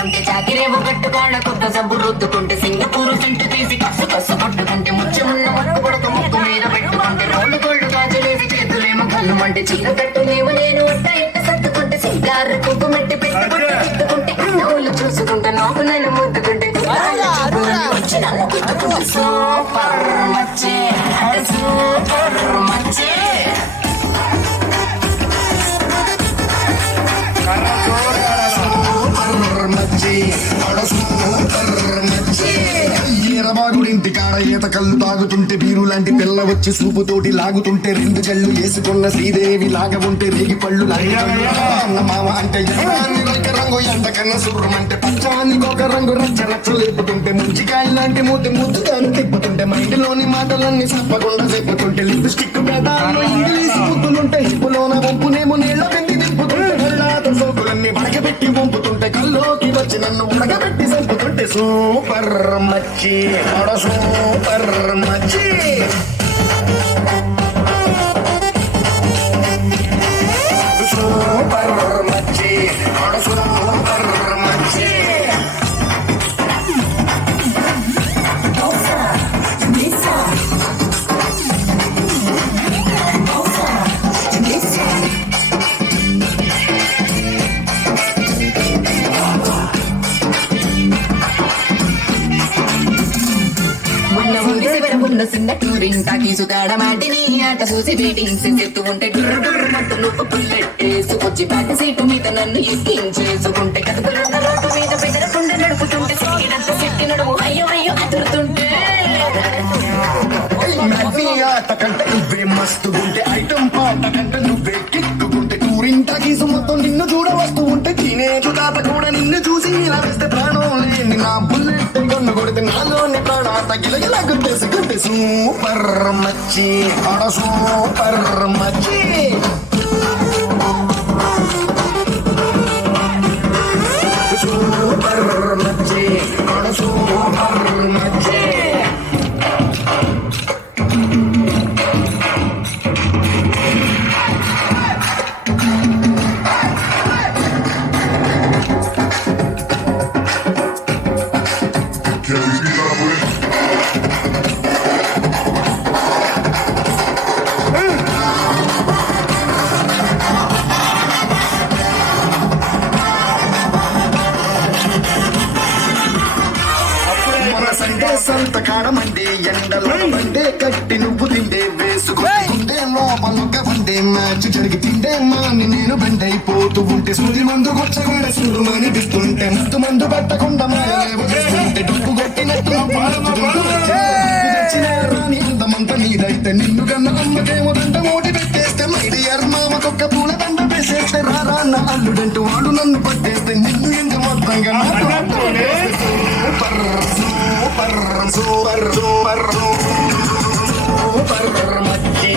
ఉంటే చాకిరేమో కట్టుకాడ కొత్త సబ్బు రుద్దుకుంటే సింగపూరు సెంటు తీసి కసు కసు కొట్టుకుంటే ముచ్చమున్న ముక్కు కొడక ముక్కు మీద పెట్టుకుంటే రోడ్డు గోల్డ్ గాజులేసి చేతులేమో కళ్ళుమంటే చీర కట్టునేమో నేను వంట ఇంట సర్దుకుంటే సింగారు కుంకుమెట్టి పెట్టుకుంటే తిట్టుకుంటే నవ్వులు చూసుకుంటే నాకు నేను ముద్దుకుంటే వచ్చి నన్ను గుర్తుకుంటే సూపర్ మచ్చే సూపర్ మచ్చే ఈరబాగుడింటి కాడ ఈత కళ్ళు తాగుతుంటే బీరు లాంటి పిల్ల వచ్చి సూపుతోటి లాగుతుంటే రెండు కళ్ళు వేసుకున్న శ్రీదేవి లాగా ఉంటే రేగి పళ్ళు అన్న మామ అంటే రంగు ఎండకన్నా సుర్రమంటే పచ్చానికి ఒక రంగు రచ్చ రచ్చ లేపుతుంటే ముంచికాయలు లాంటి మూతి ముద్దుగాను తిప్పుతుంటే మైండ్లోని మాటలన్నీ చెప్పకుండా చెప్పుతుంటే లిప్స్టిక్ పెదాలు ఇంగ్లీష్ ముద్దులుంటే హిప్పులోన వంపునేమో నీళ్ళ పెండి తిప్పుతుంటే వెళ్ళాత సోకులన్నీ బడకబెట్టి వంపుతుంటే కల్లోకి వచ్చి నన్ను ఉడకబెట్టి చంపుతుంటే సూపర్ మచ్చి సూపర్ మచ్చి సూపర్ మచ్చి సూపర్ మచ్చి చిన్న టూరింగ్ టాకీసు కాడ మాటిని ఆట చూసి బీటింగ్స్ చెప్తూ ఉంటే మట్టు నొప్పు పుల్లెట్టేసుకొచ్చి బ్యాక్ సీటు మీద నన్ను ఎక్కించేసుకుంటే కథకులున్న రోడ్డు మీద పెదరకుండా నడుపుతుంటే సీడంతా చెట్టి నడుము అయ్యో అయ్యో అతురుతుంటే ఆట కంటే నువ్వే మస్తుకుంటే ఐటమ్ పాట కంటే నువ్వే కిక్కుకుంటే టూరింగ్ టాకీసు మొత్తం నిన్ను చూడ వస్తూ ఉంటే టీనేజు తాత కూడా నిన్ను చూసి ఇలా వేస్తే ప్రాణం లేని నా బుల్లెట్ కన్ను కొడితే నాలోని ప్రాణాత గిలగిలా గుర్తేసుకుంటే సూపర్ మచ్చి సూపర్ మచ్చి సూపర్ మచ్చి సూపర్ మచ్చి సంతకాడమండే ఎండలో బండే కట్టి నువ్వు తిండే వేసుకుంటే లోపలొక్క బండే మ్యాచ్ జరిగి తిండే మాని నేను బండైపోతూ ఉంటే సూది మందు కొచ్చకుండా సురుమని పిస్తుంటే ముద్దు మందు పెట్టకుండా మాయలేవుంటే డబ్బు కొట్టినట్టు రాని అందమంతా నీదైతే నిన్ను కన్న అమ్మకేమో దండ మోటి పెట్టేస్తే మైడియర్ మామకొక్క పూల దండ వేసేస్తే రారా అన్న అల్లుడంటూ వాడు నన్ను పట్టేస్తే నిన్ను ఎంత మొత్తంగా సూపర్ సూపర్ సూపర్ సూపర్ మచ్చి